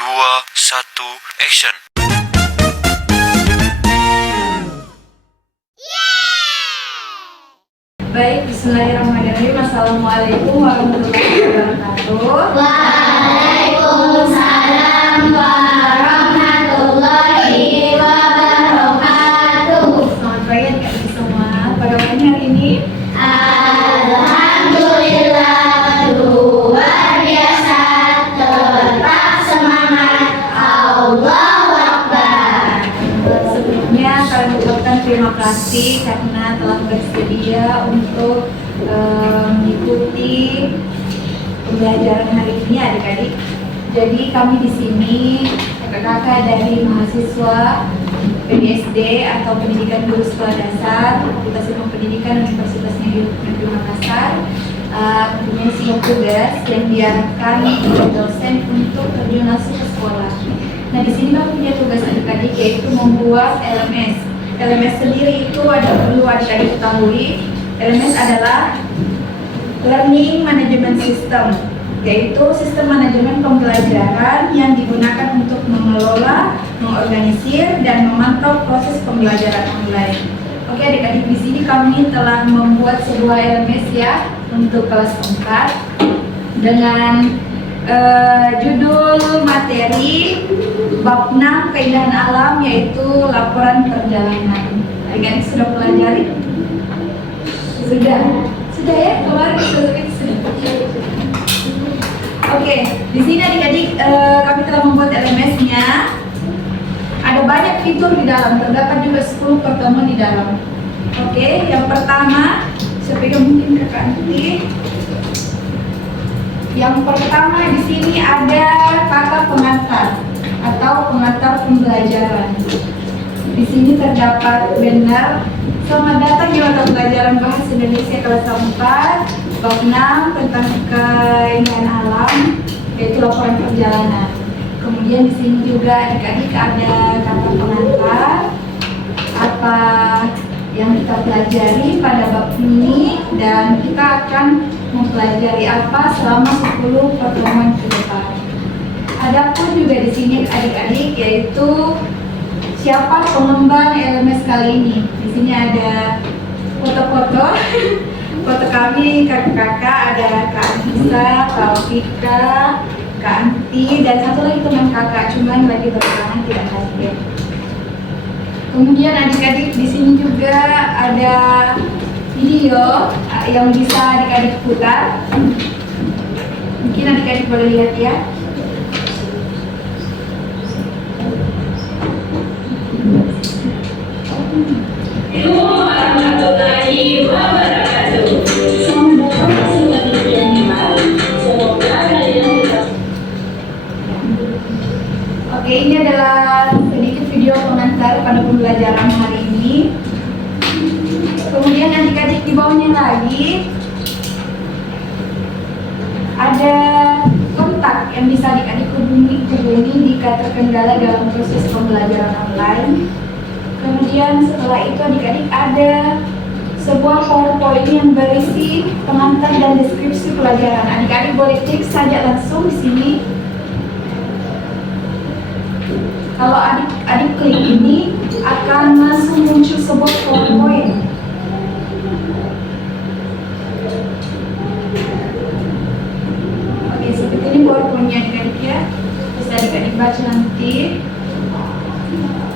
2, 1, action. Baik, bismillahirrahmanirrahim. Assalamualaikum warahmatullahi wabarakatuh. Waalaikumsalam warahmatullahi wabarakatuh. Selamat pagi adik-adik semua. Bagaimana hari ini? Alhamdulillah, luar biasa, tetap semangat. Allahu Akbar. Sebelumnya kami ucapkan terima kasih karena telah bersedia untuk mengikuti pembelajaran hari ini adik-adik. Jadi kami di sini kakak-kakak dari mahasiswa PDSD atau Pendidikan Guru Sekolah Dasar Fakultas Ilmu Pendidikan Universitas Negeri Makassar mempunyai sebuah tugas yang diarahkan oleh dosen untuk terjun langsung ke sekolah. Nah, di sini kami punya tugas adik-adik yaitu membuat LMS. LMS sendiri itu perlu adik-adik ketahui. LMS adalah Learning Management System, yaitu sistem manajemen pembelajaran yang digunakan untuk mengelola, mengorganisir, dan memantau proses pembelajaran online. Oke adik-adik, di sini kami telah membuat sebuah LMS ya untuk kelas 4 dengan judul materi bab 6 keindahan alam, yaitu laporan perjalanan. Adik-adik sudah pelajari? Sudah ya? Kemarin sudah. Oke, di sini adik-adik kami telah membuat LMS-nya. Ada banyak fitur di dalam, terdapat juga 10 pertemuan di dalam. Oke, yang pertama, supaya mungkin kakak nanti. Yang pertama di sini ada kata pengantar atau pengantar pembelajaran. Di sini terdapat benar. Selamat datang di mata pelajaran Bahasa Indonesia kelas 4 bab 6 tentang keindahan alam, yaitu laporan perjalanan. Kemudian di sini juga adik-adik ada kata pengantar, apa yang kita pelajari pada bab ini, dan kita akan mempelajari apa selama 10 pertemuan ke depan. Adapun juga di sini adik-adik yaitu siapa pengembang LMS kali ini. Di sini ada foto-foto, foto kami kakak-kakak, ada Kak Anissa, Kak Vika, Kak Anti, dan satu lagi teman kakak, cuman lagi berhalangan tidak hadir. Kemudian adik-adik di sini juga ada video yang bisa adik-adik putar. Mungkin adik-adik boleh lihat ya. Warahmatullahi wabarakatuh. Semoga kalian Oke, ini adalah sedikit video pengantar pada pembelajaran hari ini. Kemudian adik-adik di bawahnya lagi ada kontak yang bisa adik-adik hubungi jika terkendala dalam proses pembelajaran online. Kemudian setelah itu adik-adik ada sebuah PowerPoint yang berisi pengantar dan deskripsi pelajaran. Adik-adik boleh klik saja langsung di sini. Kalau adik-adik klik ini akan langsung muncul sebuah PowerPoint. Oke, seperti ini PowerPoint-nya adik-adik ya. Bisa adik-adik baca nanti.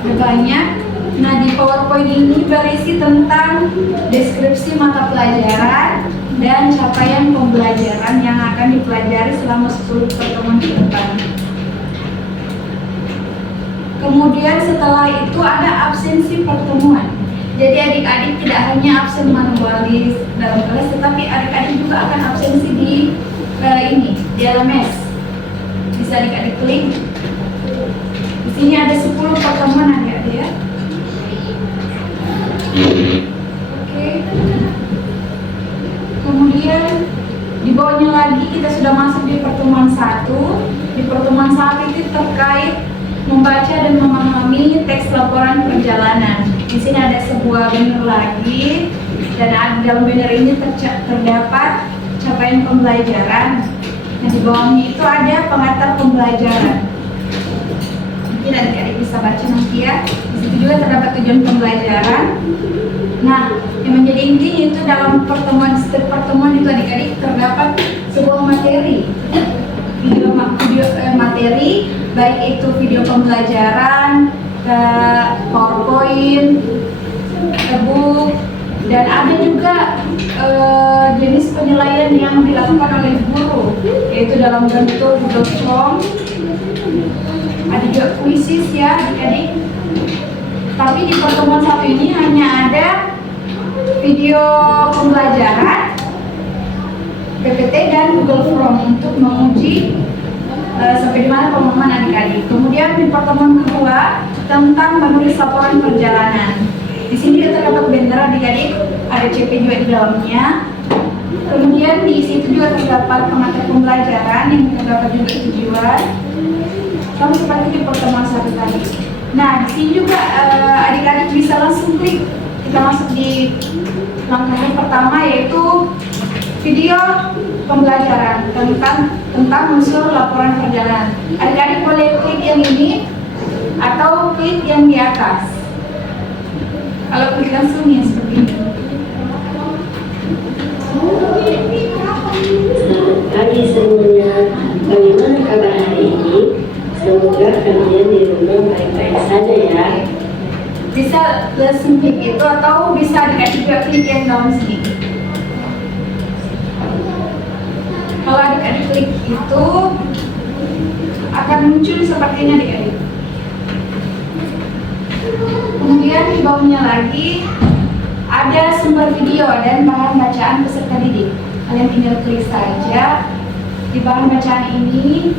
Ada banyak. Nah, di PowerPoint ini berisi tentang deskripsi mata pelajaran dan capaian pembelajaran yang akan dipelajari selama 10 pertemuan ke depan. Kemudian setelah itu ada absensi pertemuan. Jadi adik-adik tidak hanya absen manual di dalam kelas, tetapi adik-adik juga akan absensi di di LMS. Bisa adik-adik klik. Di sini ada 10 pertemuan adik-adik ya. Oke. Kemudian di bawahnya lagi kita sudah masuk di pertemuan 1. Di pertemuan 1 itu terkait membaca dan memahami teks laporan perjalanan. Di sini ada sebuah banner lagi, dan dalam banner ini terdapat capaian pembelajaran. Nah, di bawahnya itu ada pengantar pembelajaran. dan adik bisa baca nanti ya. Di situ juga terdapat tujuan pembelajaran. Nah, yang menjadi intinya itu dalam setiap pertemuan itu adik-adik terdapat sebuah materi. Materi, baik itu video pembelajaran, PowerPoint, e-book, dan ada juga jenis penilaian yang dilakukan oleh guru, yaitu dalam bentuk Google Form. Ada juga kuisis ya adik-adik. Tapi di pertemuan satu ini hanya ada video pembelajaran, PPT dan Google Form untuk menguji sampai di mana pemahaman adik-adik. Kemudian di pertemuan kedua tentang menulis laporan perjalanan. Di sini juga terdapat banner adik-adik, ada CP juga di dalamnya. Kemudian di situ juga terdapat pengantar pembelajaran yang terdapat juga tujuan. Sama seperti di pertemuan satu tadi. Nah, di sini juga adik-adik bisa langsung klik. Kita masuk di langkah yang pertama, yaitu video pembelajaran tentang unsur laporan perjalanan. Adik-adik boleh klik yang ini atau klik yang di atas. Kalau klik langsung ya seperti ini. Selamat pagi semuanya. Bagaimana kabar hari ini? Semoga kalian di rumah baik-baik saja ya. Bisa langsung klik itu atau bisa adik-adik juga klik yang dalam sini. Kalau adik-adik klik itu akan muncul seperti ini adik-adik. Kemudian di bawahnya lagi ada sumber video dan bahan bacaan peserta didik. Kalian tinggal klik saja di bahan bacaan ini.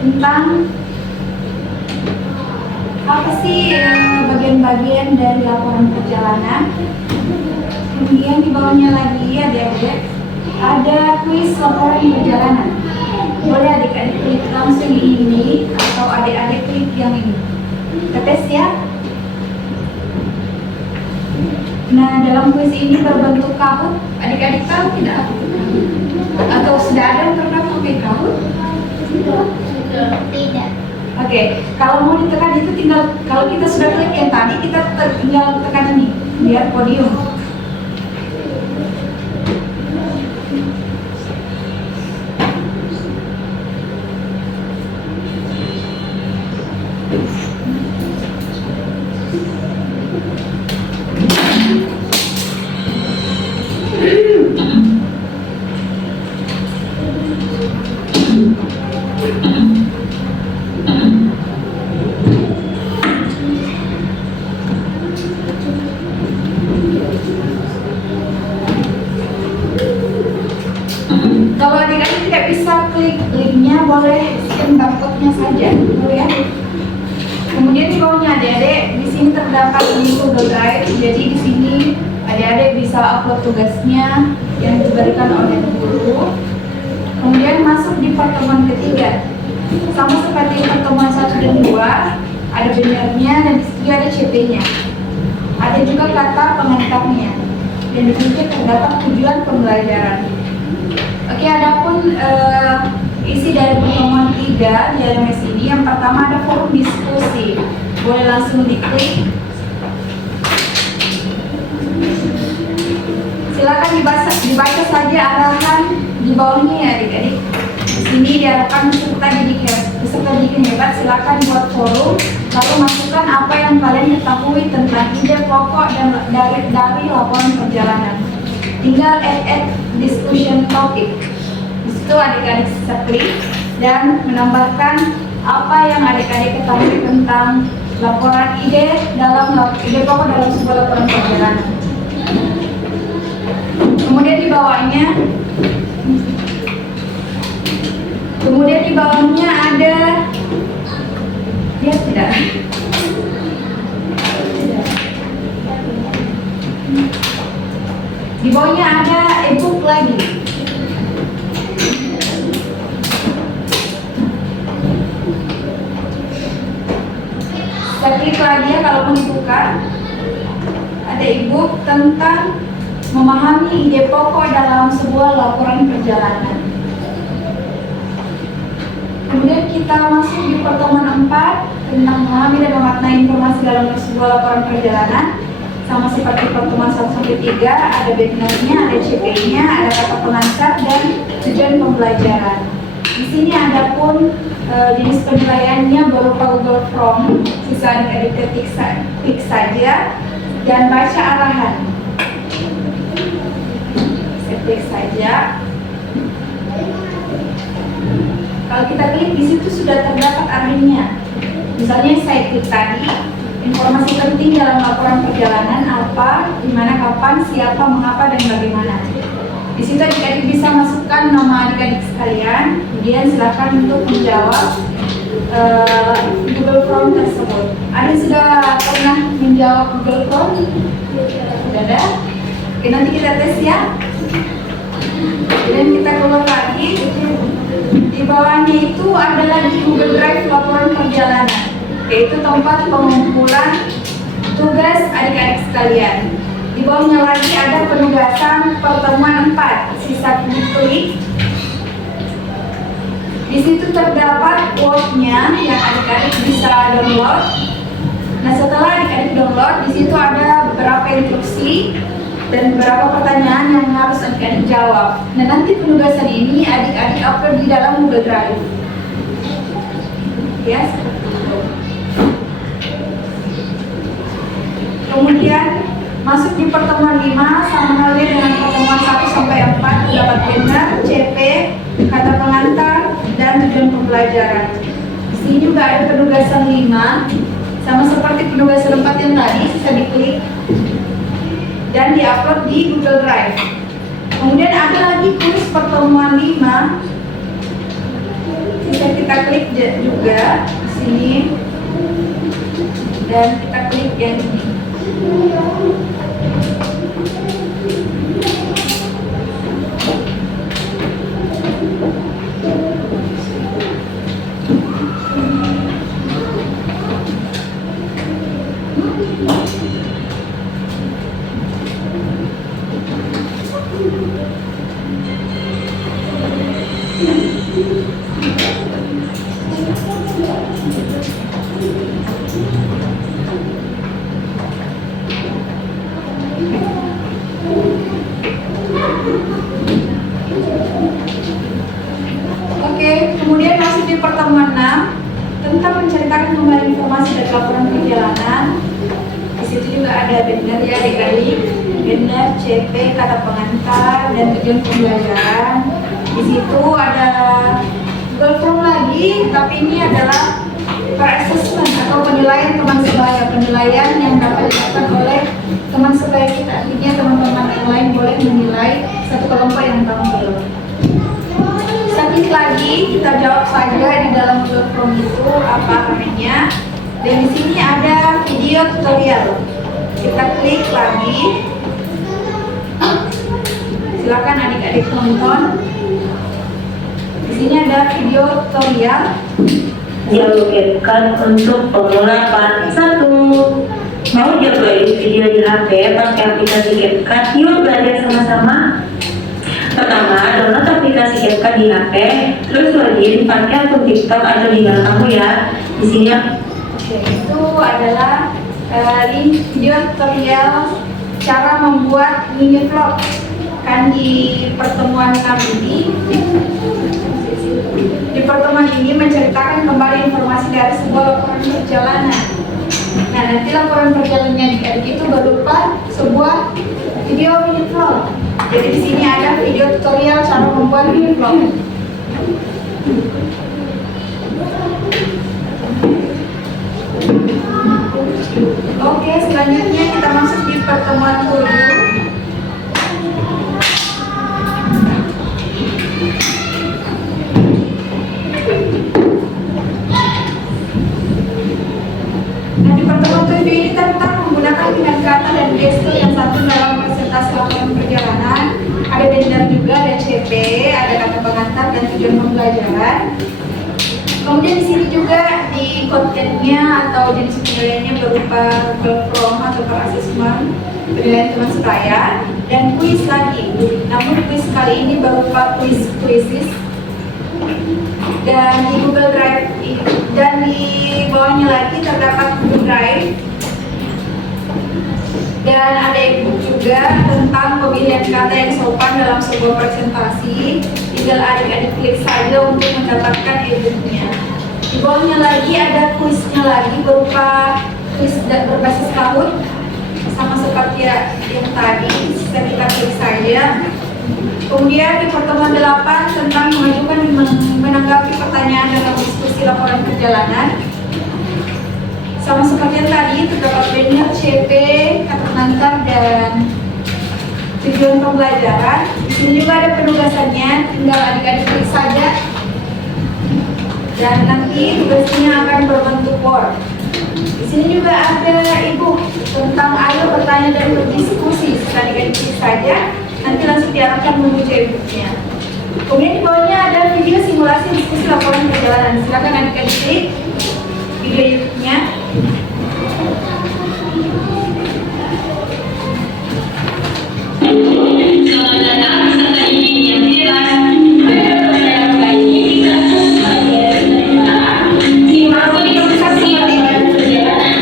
Tentang apa sih bagian-bagian dari laporan perjalanan. Kemudian di bawahnya lagi adik-adik ada kuis laporan perjalanan. Boleh adik-adik klik langsung ini atau adik-adik klik yang ini. Kita tes ya. Nah, dalam kuis ini berbentuk Kahoot. Adik-adik tahu tidak apa itu Kahoot? Atau sudah ada yang pernah pakai Kahoot? Tidak. Oke, kalau mau ditekan itu tinggal, kalau kita sudah klik yang tadi, kita tinggal tekan ini biar podium. Kalau adik-adik tidak bisa klik linknya, boleh scan barcode-nya saja, boleh ya. Kemudian di bawahnya adik-adik, di sini terdapat link Google Drive. Jadi di sini adik-adik bisa upload tugasnya yang diberikan oleh guru. Kemudian masuk di pertemuan ketiga, sama seperti pertemuan 1 dan 2, ada bannernya dan di situ ada CP-nya. Ada juga kata pengantarnya dan di sini terdapat tujuan pembelajaran. Oke, adapun isi dari pertemuan 3 di LMS ini, yang pertama ada forum diskusi. Boleh langsung diklik. Silakan dibaca saja arahan di bawahnya ya adik-adik. Di sini diharapkan peserta didik yang hebat, silakan buat forum, lalu masukkan apa yang kalian ketahui tentang ide pokok dan dari laporan perjalanan. Tinggal add discussion topic. Di situ adik-adik bisa klik dan menambahkan apa yang adik-adik ketahui tentang laporan ide pokok dalam sebuah laporan perjalanan. Kemudian di bawahnya ada ya tidak. Di bawahnya ada e-book lagi. Saya klik lagi ya kalau mau dibuka. Ada e-book tentang memahami ide pokok dalam sebuah laporan perjalanan. Kemudian kita masuk di pertemuan 4 tentang memahami dan memaknai informasi dalam sebuah laporan perjalanan. Sama seperti pertemuan 1-3, ada beginnernya, ada CP-nya, ada kata pengantar, dan tujuan pembelajaran. Di sini ada pun jenis penilaiannya berupa Google Form, sisa adik-adik klik saja, dan baca arahan. Saya klik saja. Kalau kita klik di situ sudah terdapat arahnya. Misalnya saya klik tadi, informasi penting dalam laporan perjalanan apa, di mana, kapan, siapa, mengapa, dan bagaimana. Di situ adik-adik bisa masukkan nama adik-adik sekalian, kemudian silakan untuk menjawab Google Form tersebut. Ada sudah pernah menjawab Google Form? Sudah ada? Oke, nanti kita tes ya. Dan kita keluar lagi. Di bawahnya itu ada lagi Google Drive laporan perjalanan, yaitu tempat pengumpulan tugas adik-adik sekalian. Di bawahnya lagi ada penugasan pertemuan 4, sisa klik. Di situ terdapat Word-nya yang adik-adik bisa download. Nah, setelah adik-adik download, di situ ada beberapa instruksi dan beberapa pertanyaan yang harus adik-adik jawab. Nah, nanti penugasan ini adik-adik upload di dalam Google Drive. Ya, seperti itu. Kemudian masuk di pertemuan 5, sama halnya dengan pertemuan 1-4, terdapat benar, CP, kata pengantar, dan tujuan pembelajaran. Di sini juga ada penugasan 5, sama seperti penugasan 4 yang tadi, bisa diklik dan diupload di Google Drive. Kemudian ada lagi kuis pertemuan 5, bisa kita klik juga di sini dan kita klik yang ini. Oke, kemudian masuk di pertemuan 6 tentang menceritakan kembali informasi dari laporan perjalanan. Di situ juga ada benar ya adik-adik, benar, CP, kata pengantar, dan tujuan pembelajaran. Di situ ada Google Form lagi, tapi ini adalah per-assessment atau penilaian teman sebaya, penilaian yang dapat dilakukan oleh teman sebaya kita. Artinya teman-teman yang lain boleh menilai satu kelompok yang tampil. Klik lagi, kita jawab saja di dalam Google Form itu apa arahnya. Dan di sini ada video tutorial. Kita klik lagi. Silakan adik-adik tonton. Di sini ada video tutorial. Dialogkan untuk pemula part 1. Mau cobain video di HP pakai aplikasi CapCut? Yuk belajar sama-sama. Pertama, download aplikasi CapCut di HP, terus login pakai akun TikTok atau email kamu ya. Di sini Itu adalah link video tutorial cara membuat mini vlog. Kan di pertemuan kami di pertemuan ini menceritakan kembali informasi dari sebuah laporan perjalanan. Nah, nanti laporan perjalanannya adik-adik itu berupa sebuah video mini vlog. Jadi di sini ada video tutorial cara membuat mini vlog. Oke, selanjutnya kita masuk di pertemuan 7. Nah, di pertemuan 7 ini tentang menggunakan pilihan kata dan gestur yang satu dalam presentasi laporan perjalanan. Ada benar juga, ada CP, ada kata pengantar dan tujuan pembelajaran. Kemudian di sini juga di kontennya atau jenis penilaiannya berupa Google Form atau per assessment. penilaian teman sebaya, dan kuis lagi. Namun kuis kali ini berupa kuisis dan di Google Drive dan di bawahnya lagi terdapat Google Drive dan ada e-book juga tentang pemilihan kata yang sopan dalam sebuah presentasi. Tinggal adik-adik klik saja untuk mendapatkan e-booknya. Di bawahnya lagi ada kuisnya lagi berupa kuis berbasis Kahoot, sama seperti yang tadi. Kita klik saja. Kemudian di pertemuan 8 tentang mengajukan dan menanggapi pertanyaan dalam diskusi laporan perjalanan. Sama seperti yang tadi, terdapat banner CP, kata pengantar, dan tujuan pembelajaran. Di sini juga ada penugasannya, tinggal adik-adik klik saja. Dan nanti tugasnya akan berbentuk Word. Di sini juga ada e-book tentang ayo bertanya dan berdiskusi. Adik-adik klik saja, nanti langsung diarahkan menuju e-booknya. Kemudian di bawahnya ada video simulasi diskusi laporan perjalanan. Silakan adik-adik klik video YouTube-nya. Selamat datang peserta didik yang bebas. Pada pertanyaan kali ini kita akan mempelajari tentang simulasi diskusi laporan perjalanan,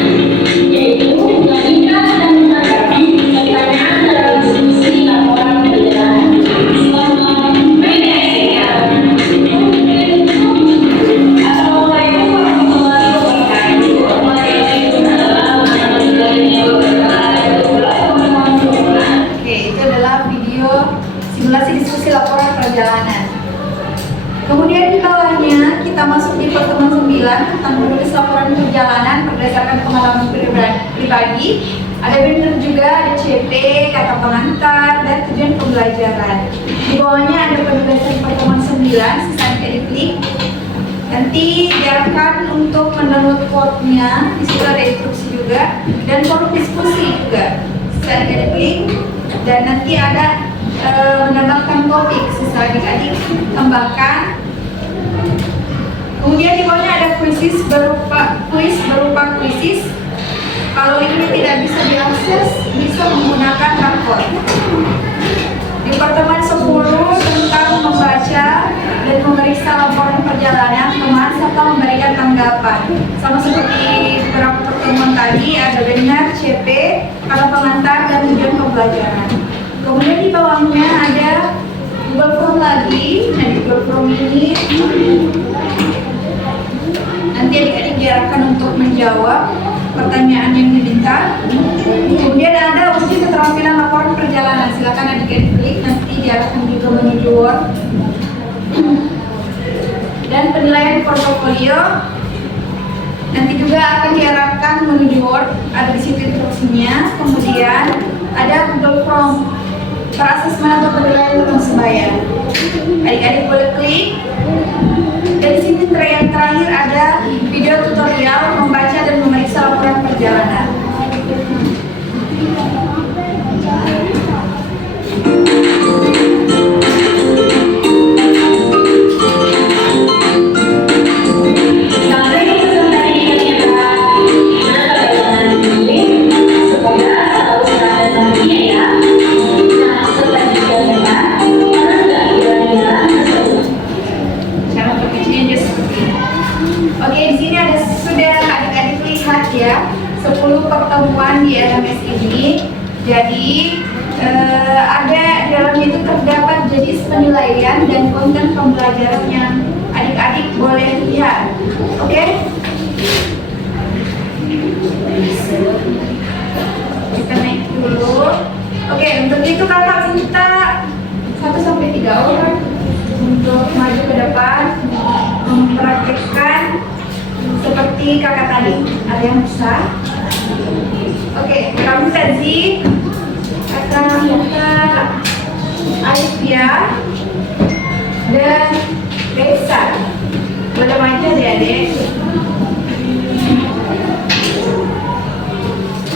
yaitu mengajukan dan menanggapi pertanyaan dalam diskusi laporan perjalanan. Selamat menyaksikan. Assalamualaikum warahmatullahi wabarakatuh. Oke, itu adalah video simulasi diskusi laporan perjalanan. Kemudian di bawahnya kita masuk di pertemuan 9 tentang menulis laporan perjalanan berdasarkan pengalaman pribadi. Ada banner juga, ada CP, kata pengantar, dan tujuan pembelajaran. Di bawahnya ada penugasan pertemuan 9, sisa diklik. Nanti diarahkan untuk mendownload Word-nya. Di situ ada instruksi juga dan forum diskusi juga. Sisa diklik dan nanti ada menambahkan topik. Sisa adik-adik tambahkan. Kemudian di bawahnya ada kuis berupa kuisis. Kalau ini tidak bisa diakses, bisa menggunakan rapor. Di pertemuan 10 tentang membaca dan memeriksa laporan perjalanan teman serta memberikan tanggapan. Sama seperti beberapa pertemuan tadi, ada banner, CP, kata pengantar, dan tujuan pembelajaran. Kemudian di bawahnya ada Google Form lagi. Nah, di Google Form ini nanti adik-adik diarahkan untuk menjawab pertanyaan yang diminta. Kemudian ada uji keterampilan laporan perjalanan. Silakan adik-adik klik, nanti diarahkan juga menuju Word. Dan penilaian portofolio nanti juga akan diarahkan menuju Word. Ada di situ instruksinya. Kemudian ada Google Form para-asesmen atau penilaian teman sebaya. Adik-adik boleh klik. Dan di sini yang terakhir ada video tutorial membaca dan memeriksa laporan perjalanan. Oke, di sini ada sudah adik-adik lihat ya 10 pertemuan di LMS ini. Jadi ada di dalamnya itu terdapat jenis penilaian dan konten pembelajaran yang adik-adik boleh lihat. Oke? Kita naik dulu. Oke, untuk itu kakak minta 1 sampai 3 orang untuk maju ke depan mempraktikkan seperti kakak tadi. Ada yang bisa? Oke, kamu Tazi akan minta Alifia dan Reza. Boleh maju adik-adik?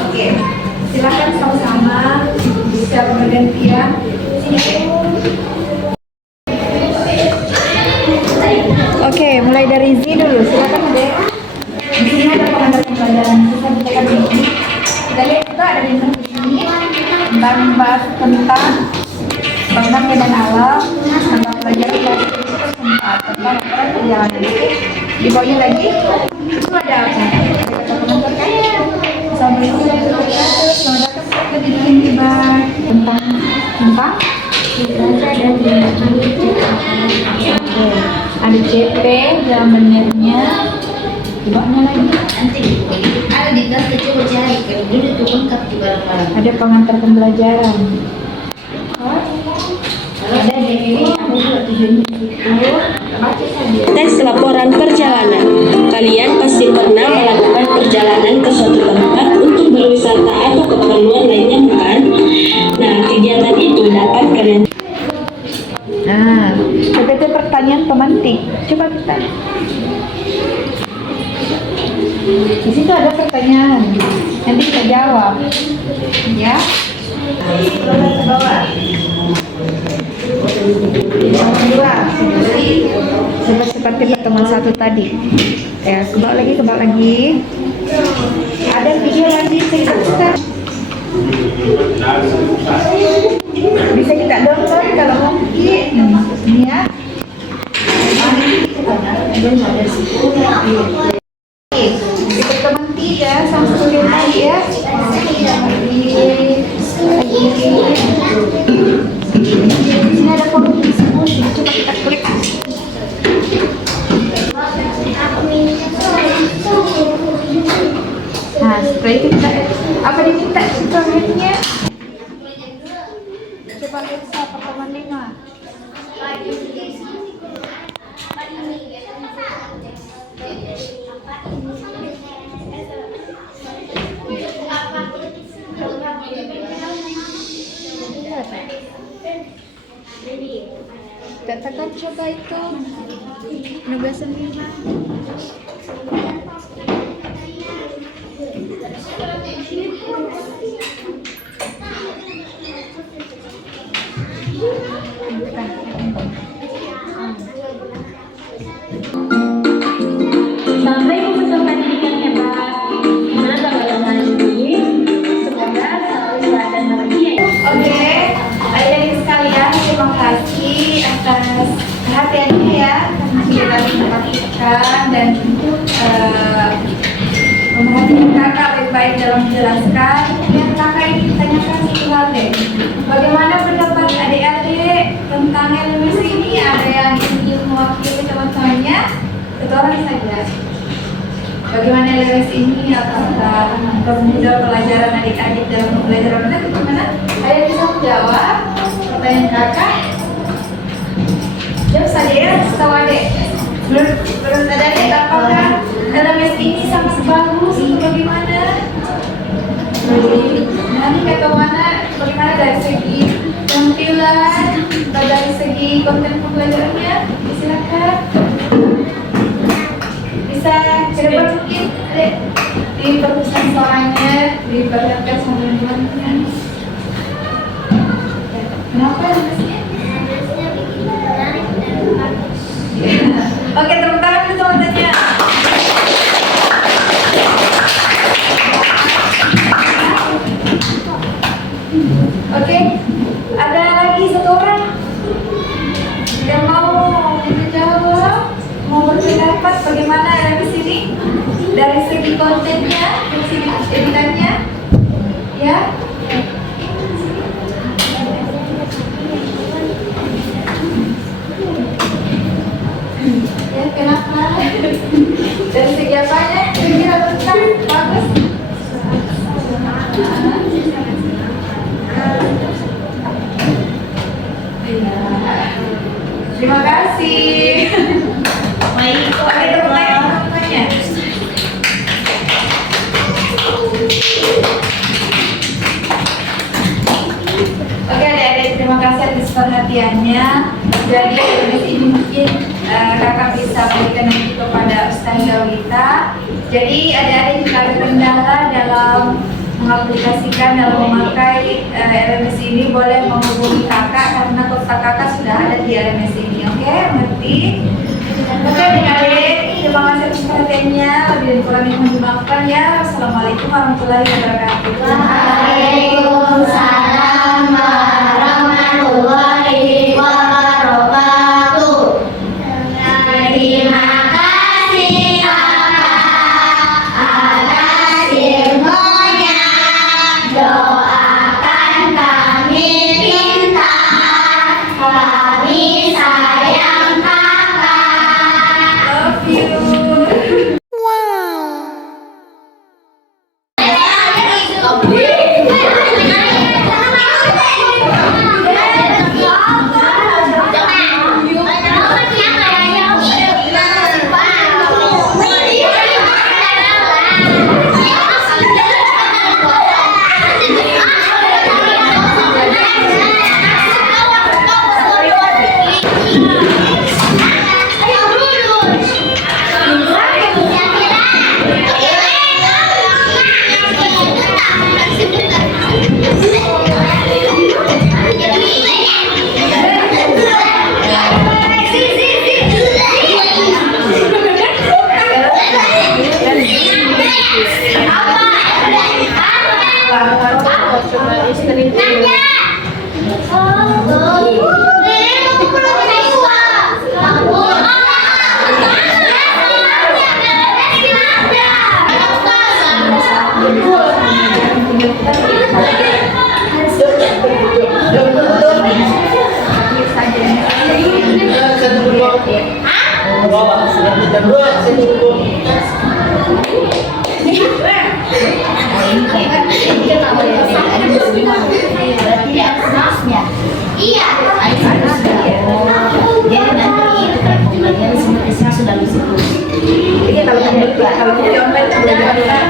Oke, silakan sama-sama bisa bergantian. Sini. Oke, mulai dari Z dulu. Silakan Dek. Di sini ada pengantar pembelajaran. Bisa ditekan ini. Kita lihat juga ada di sini. membahas tentang bangunan medan alam, tentang pelajaran dari tempat, tentang laporan perjalanan. Di bawahnya lagi itu ada apa? Ada kata pengantar kan? Assalamualaikum warahmatullahi wabarakatuh. Selamat datang ke Didikan Tiba tentang ada CP, jam menitnya, di bawahnya lagi. Nanti ada di tas coba cari kalau dulu itu lengkap di barang-barang. Ada pengantar pembelajaran. Ada di ini aku juga tujuannya itu. Baca saja. Tes laporan perjalanan. Kalian pasti pernah melakukan perjalanan ke suatu tempat untuk berwisata atau keperluan lainnya, bukan? Nah, kegiatan itu dapat kalian. Nah, seperti pertanyaan pemantik. Coba kita. Di situ ada pertanyaan. Nanti kita jawab. Ya. Coba ke bawah. Yang kedua, seperti pertemuan satu tadi. Ya, ke bawah lagi. Ada video lagi kita. Bisa kita download kalau mungkin. Ini ya. Di pertemuan 3 sama studio tadi ya. Sini ada form diskusi. Coba kita klik. Nah, setelah itu kita apa diminta instrumennya? Coba lihat pertemuan 5. Katakan coba itu penugasan 5. Sampai peserta pendidikan hebat. Gimana tanggapan hari ini? Semoga selalu sehat dan bahagia. Oke, adik-adik sekalian, terima kasih atas perhatiannya ya, karena sudah memperhatikan dan memperhatikan kakak baik-baik dalam menjelaskan. Yang kakak ini ditanyakan satu hal deh, bagaimana pendapat adik-adik tentang LMS ini? Ada yang ingin mewakili teman-temannya? Satu orang saja. Bagaimana LMS ini? Apakah mempermudah pelajaran adik-adik dalam pembelajaran benar? Bagaimana? Ada yang bisa menjawab pertanyaan kakak? Jawab saja ya, setahu adik. Menurut adik, apakah LMS ini sangat bagus? Bagaimana? Nanti kata mana? Bagaimana dari segi tampilan, dari segi konten pembelajarannya? Silakan. Bisa coba mungkin adik diperlukan suaranya, diperlihatkan sama teman-temannya. Kenapa LMS-nya? Oke, tepuk tangan dulu teman-temannya. Oke, ada lagi satu orang yang mau menjawab, mau berpendapat bagaimana LMS ini dari segi kontennya, dari segi editannya, ya? Ya, kenapa? Dari segi apanya? Kira-kira tentang bagus. Terima kasih. Baik, Oke, teman-temannya. Oke adik-adik, terima kasih atas perhatiannya. Jadi LMS ini mungkin kakak bisa berikan nanti kepada Ustazah Wita. Jadi adik-adik jika ada kendala dalam mengaplikasikan dalam memakai LMS ini boleh menghubungi kakak karena kontak kakak sudah ada di LMS ini. Oke, mengerti? Oke adik-adik, terima kasih atas perhatiannya. Lebih dan kurangnya mohon dimaafkan ya. Wassalamualaikum warahmatullahi wabarakatuh. Waalaikumsalam. Iya. Jadi nanti itu kan pembelajaran semua isinya sudah di situ. Jadi kalau di online belajar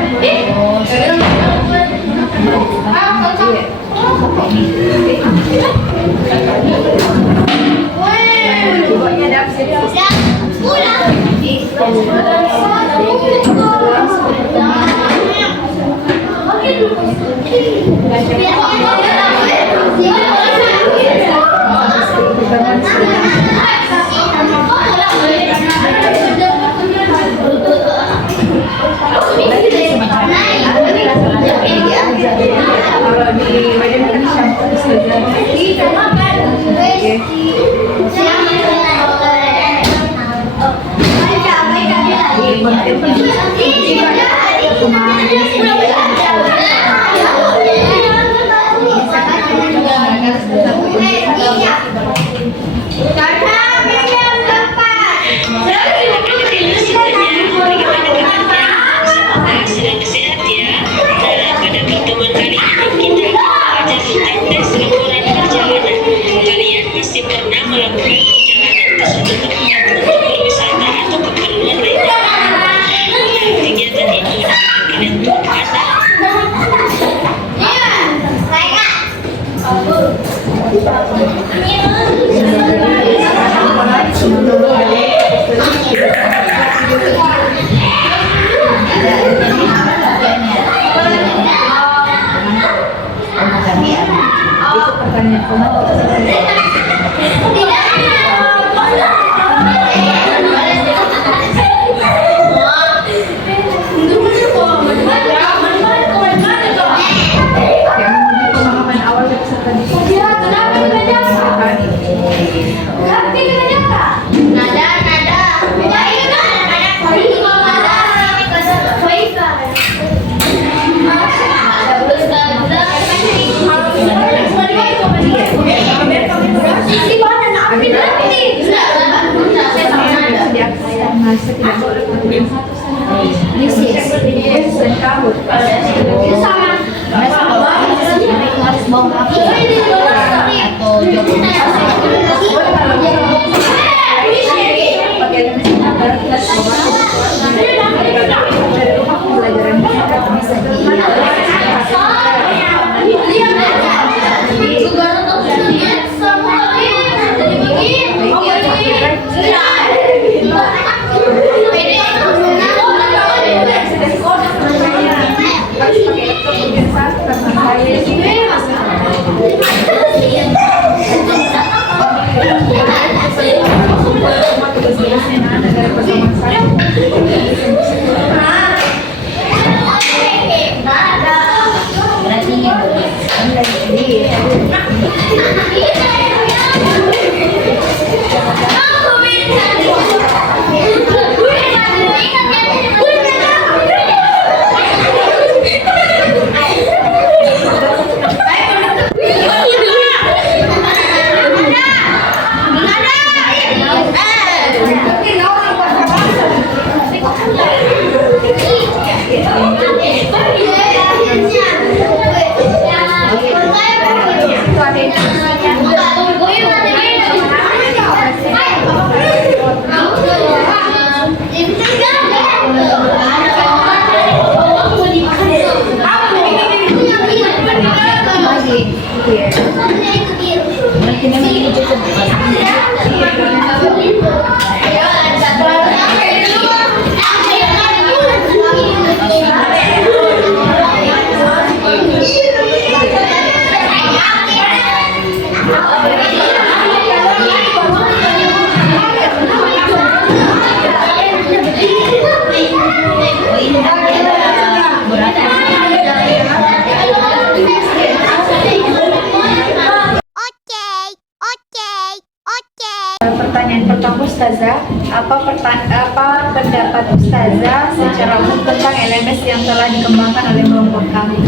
Pertanyaan pertama Ustazah, apa pendapat Ustazah secara umum tentang LMS yang telah dikembangkan oleh kelompok kami?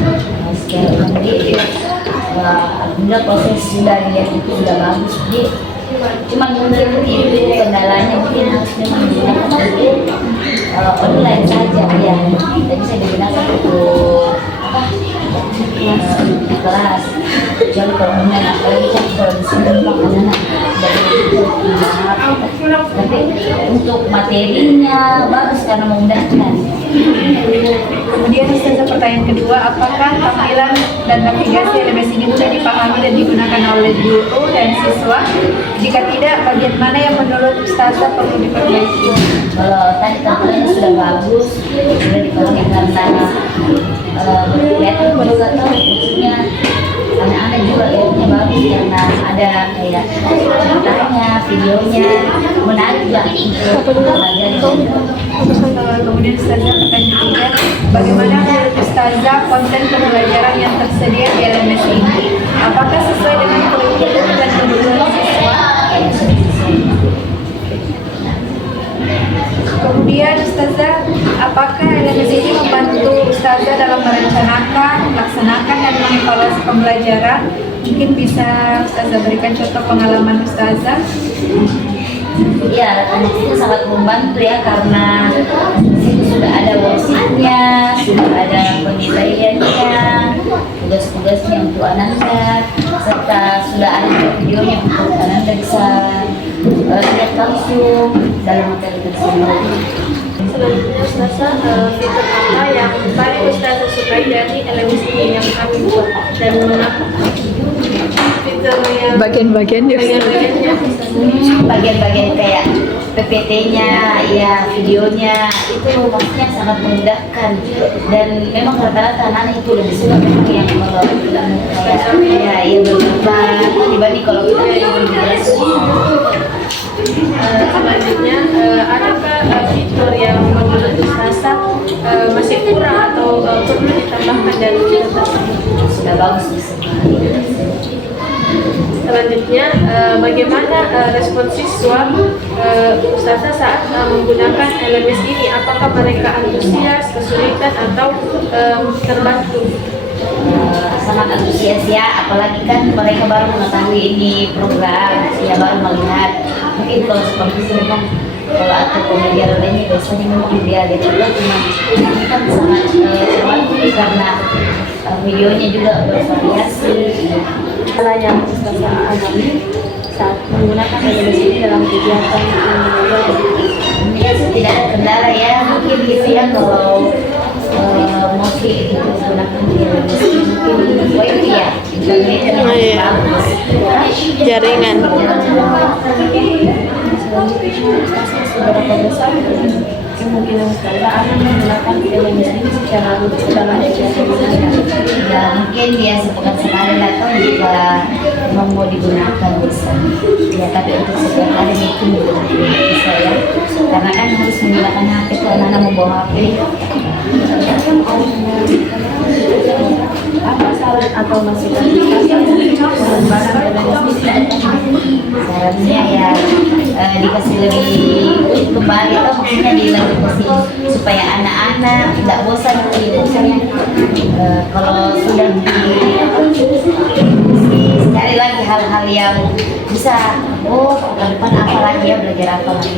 Alhamdulillah proses dari itu sudah bagus. Jadi Cuman mungkin itu kendalanya mungkin harusnya menggunakan online saja ya, dan bisa digunakan untuk di kelas. Jadi kalau online apalagi kan kalau di sini anak-anak tapi untuk materinya bagus karena memudahkan. Kemudian Ustazah, pertanyaan kedua, apakah tampilan dan navigasi LMS ini mudah dipahami dan digunakan oleh guru dan siswa? Jika tidak, bagian mana yang menurut Ustazah perlu diperbaiki? Kalau tadi tampilannya sudah bagus, sudah dipakai karena kelihatan juga tuh maksudnya anak-anak juga lihatnya bagus karena ada kayak ceritanya, videonya menarik juga untuk belajar. Kemudian Ustazah, pertanyaan ketiga, bagaimana menurut Ustazah konten pembelajaran yang tersedia di LMS ini? Apakah sesuai dengan kurikulum dan kebutuhan siswa? Kemudian Ustazah, apakah LMS ini membantu Ustazah dalam merencanakan, melaksanakan, dan mengevaluasi pembelajaran? Mungkin bisa Ustazah berikan contoh pengalaman Ustazah. Ya, itu sangat membantu ya karena di situ sudah ada worksheetnya, sudah ada penilaiannya, tugas-tugasnya untuk Ananda, serta sudah ada videonya untuk Ananda bisa lihat langsung dalam materi tersebut. Selanjutnya Ustazah, fitur apa yang paling Ustazah sukai dari LMS ini yang kami buat dan mengapa? Fitur yang Bagian-bagiannya Bagian-bagian kayak PPT-nya, ya videonya itu maksudnya sangat memudahkan dan memang rata-rata anak itu lebih suka memang yang kalau kayak ya yang berubah dibanding kalau kita selanjutnya, adakah fitur yang menurut Ustazah masih kurang atau perlu ditambahkan dari fitur tersebut? sudah bagus di semua. Selanjutnya, bagaimana respon siswa Ustazah saat menggunakan LMS ini? Apakah mereka antusias, kesulitan, atau terbantu? Sangat antusias ya, apalagi kan mereka baru mengetahui ini program, ya baru melihat. Mungkin kalau seperti itu memang kalau atau pembelajaran lainnya biasanya memang dia gitu ya, cuma ini kan sangat terbantu karena videonya juga bervariasi. Hal yang Ustazah alami saat menggunakan LMS ini dalam kegiatan belajar. Ya tidak ada kendala ya, mungkin gitu ya kalau mungkin itu menggunakan mungkin wifi ya, internetnya bagus. Jaringan. Seberapa besar kemungkinan Ustazah akan menggunakan LMS ini secara rutin dalam kegiatan belajar? Ya mungkin dia sepekan sekali atau jika mau digunakan bisa. Ya tapi untuk setiap hari mungkin bisa ya, karena kan harus menggunakan HP itu anak-anak membawa HP. Apa saran atau masukan pengembangan LMS ini? Sarannya ya dikasih lebih kembali atau maksudnya dilakukan supaya anak-anak tidak bosan misalnya kalau sudah cari lagi hal-hal yang bisa ke depan apa lagi ya, belajar apa lagi.